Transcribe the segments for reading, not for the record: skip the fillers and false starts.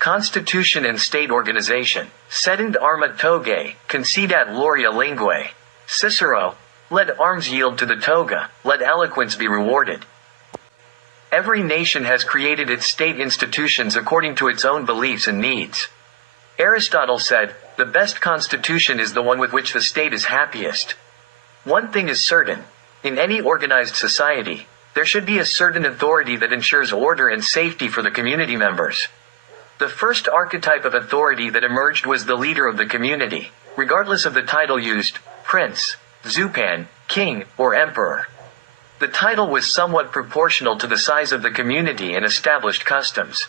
Constitution and state organization. Sedent arma togae, concedat gloria linguae. Cicero, let arms yield to the toga, let eloquence be rewarded. Every nation has created its state institutions according to its own beliefs and needs. Aristotle said, the best constitution is the one with which the state is happiest. One thing is certain. In any organized society, there should be a certain authority that ensures order and safety for the community members. The first archetype of authority that emerged was the leader of the community, regardless of the title used, prince, zupan, king, or emperor. The title was somewhat proportional to the size of the community and established customs.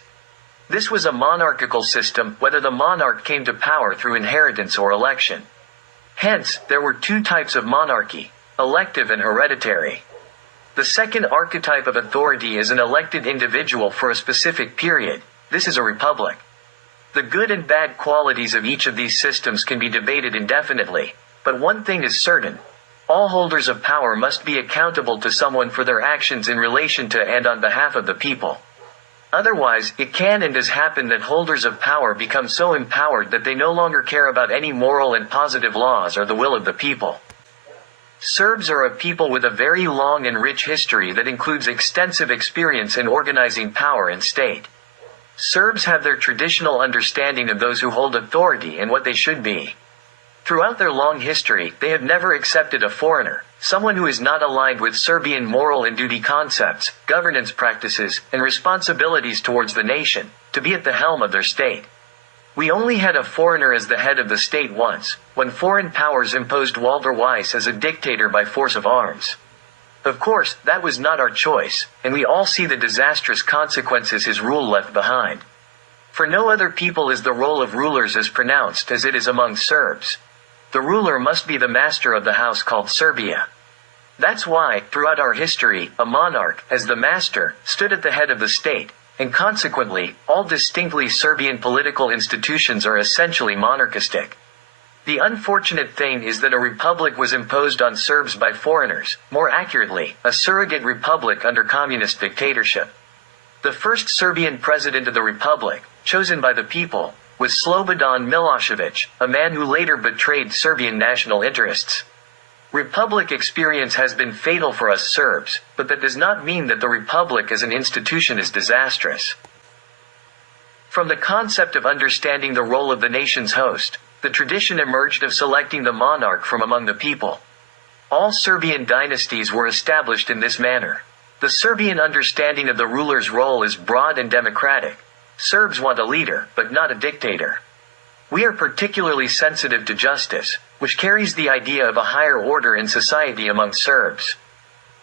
This was a monarchical system, whether the monarch came to power through inheritance or election. Hence, there were two types of monarchy, elective and hereditary. The second archetype of authority is an elected individual for a specific period. This is a republic. The good and bad qualities of each of these systems can be debated indefinitely, but one thing is certain. All holders of power must be accountable to someone for their actions in relation to and on behalf of the people. Otherwise, it can and does happen that holders of power become so empowered that they no longer care about any moral and positive laws or the will of the people. Serbs are a people with a very long and rich history that includes extensive experience in organizing power and state. Serbs have their traditional understanding of those who hold authority and what they should be. Throughout their long history, they have never accepted a foreigner, someone who is not aligned with Serbian moral and duty concepts, governance practices, and responsibilities towards the nation, to be at the helm of their state. We only had a foreigner as the head of the state once, when foreign powers imposed Walter Weiss as a dictator by force of arms. Of course, that was not our choice, and we all see the disastrous consequences his rule left behind. For no other people is the role of rulers as pronounced as it is among Serbs. The ruler must be the master of the house called Serbia. That's why, throughout our history, a monarch, as the master, stood at the head of the state, and consequently, all distinctly Serbian political institutions are essentially monarchistic. The unfortunate thing is that a republic was imposed on Serbs by foreigners, more accurately, a surrogate republic under communist dictatorship. The first Serbian president of the republic, chosen by the people, was Slobodan Milošević, a man who later betrayed Serbian national interests. Republic experience has been fatal for us Serbs, but that does not mean that the republic as an institution is disastrous. From the concept of understanding the role of the nation's host, the tradition emerged of selecting the monarch from among the people. All Serbian dynasties were established in this manner. The Serbian understanding of the ruler's role is broad and democratic. Serbs want a leader, but not a dictator. We are particularly sensitive to justice, which carries the idea of a higher order in society among Serbs.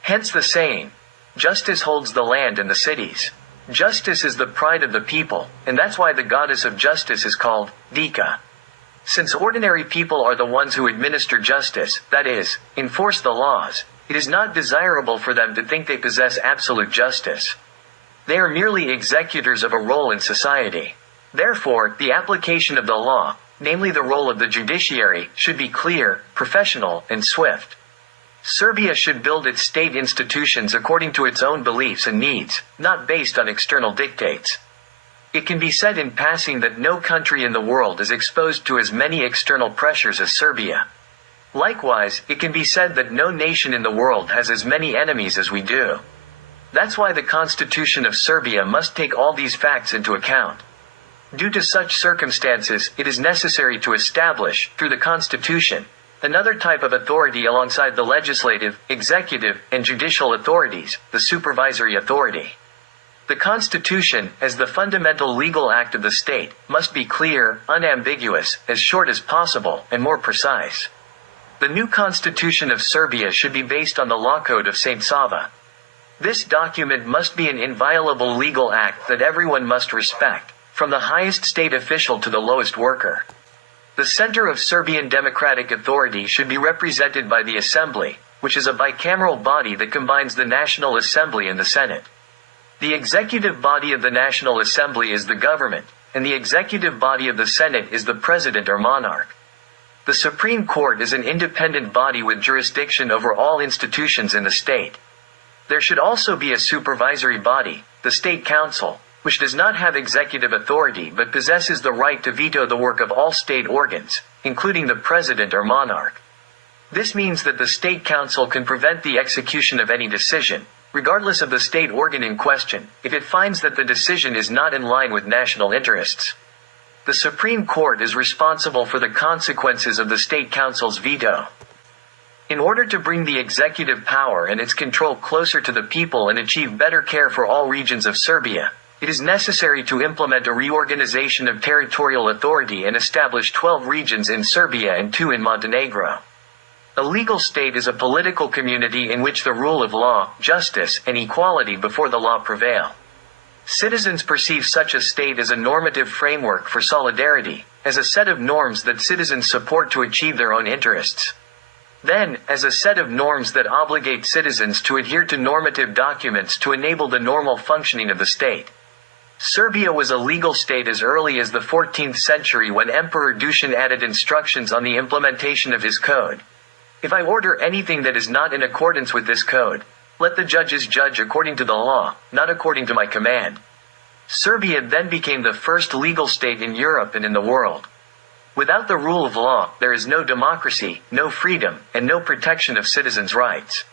Hence the saying, justice holds the land and the cities. Justice is the pride of the people, and that's why the goddess of justice is called Dika. Since ordinary people are the ones who administer justice, that is, enforce the laws, it is not desirable for them to think they possess absolute justice. They are merely executors of a role in society. Therefore, the application of the law, namely the role of the judiciary, should be clear, professional, and swift. Serbia should build its state institutions according to its own beliefs and needs, not based on external dictates. It can be said in passing that no country in the world is exposed to as many external pressures as Serbia. Likewise, it can be said that no nation in the world has as many enemies as we do. That's why the Constitution of Serbia must take all these facts into account. Due to such circumstances, it is necessary to establish, through the Constitution, another type of authority alongside the legislative, executive, and judicial authorities, the supervisory authority. The Constitution, as the fundamental legal act of the state, must be clear, unambiguous, as short as possible, and more precise. The new Constitution of Serbia should be based on the Law Code of St. Sava. This document must be an inviolable legal act that everyone must respect, from the highest state official to the lowest worker. The center of Serbian democratic authority should be represented by the Assembly, which is a bicameral body that combines the National Assembly and the Senate. The executive body of the National Assembly is the government, and the executive body of the Senate is the president or monarch. The Supreme Court is an independent body with jurisdiction over all institutions in the state. There should also be a supervisory body, the State Council, which does not have executive authority but possesses the right to veto the work of all state organs, including the president or monarch. This means that the State Council can prevent the execution of any decision, regardless of the state organ in question, if it finds that the decision is not in line with national interests. The Supreme Court is responsible for the consequences of the State Council's veto. In order to bring the executive power and its control closer to the people and achieve better care for all regions of Serbia, it is necessary to implement a reorganization of territorial authority and establish 12 regions in Serbia and 2 in Montenegro. A legal state is a political community in which the rule of law, justice, and equality before the law prevail. Citizens perceive such a state as a normative framework for solidarity, as a set of norms that citizens support to achieve their own interests. Then, as a set of norms that obligate citizens to adhere to normative documents to enable the normal functioning of the state. Serbia was a legal state as early as the 14th century when Emperor Dušan added instructions on the implementation of his code. If I order anything that is not in accordance with this code, let the judges judge according to the law, not according to my command. Serbia then became the first legal state in Europe and in the world. Without the rule of law, there is no democracy, no freedom, and no protection of citizens' rights.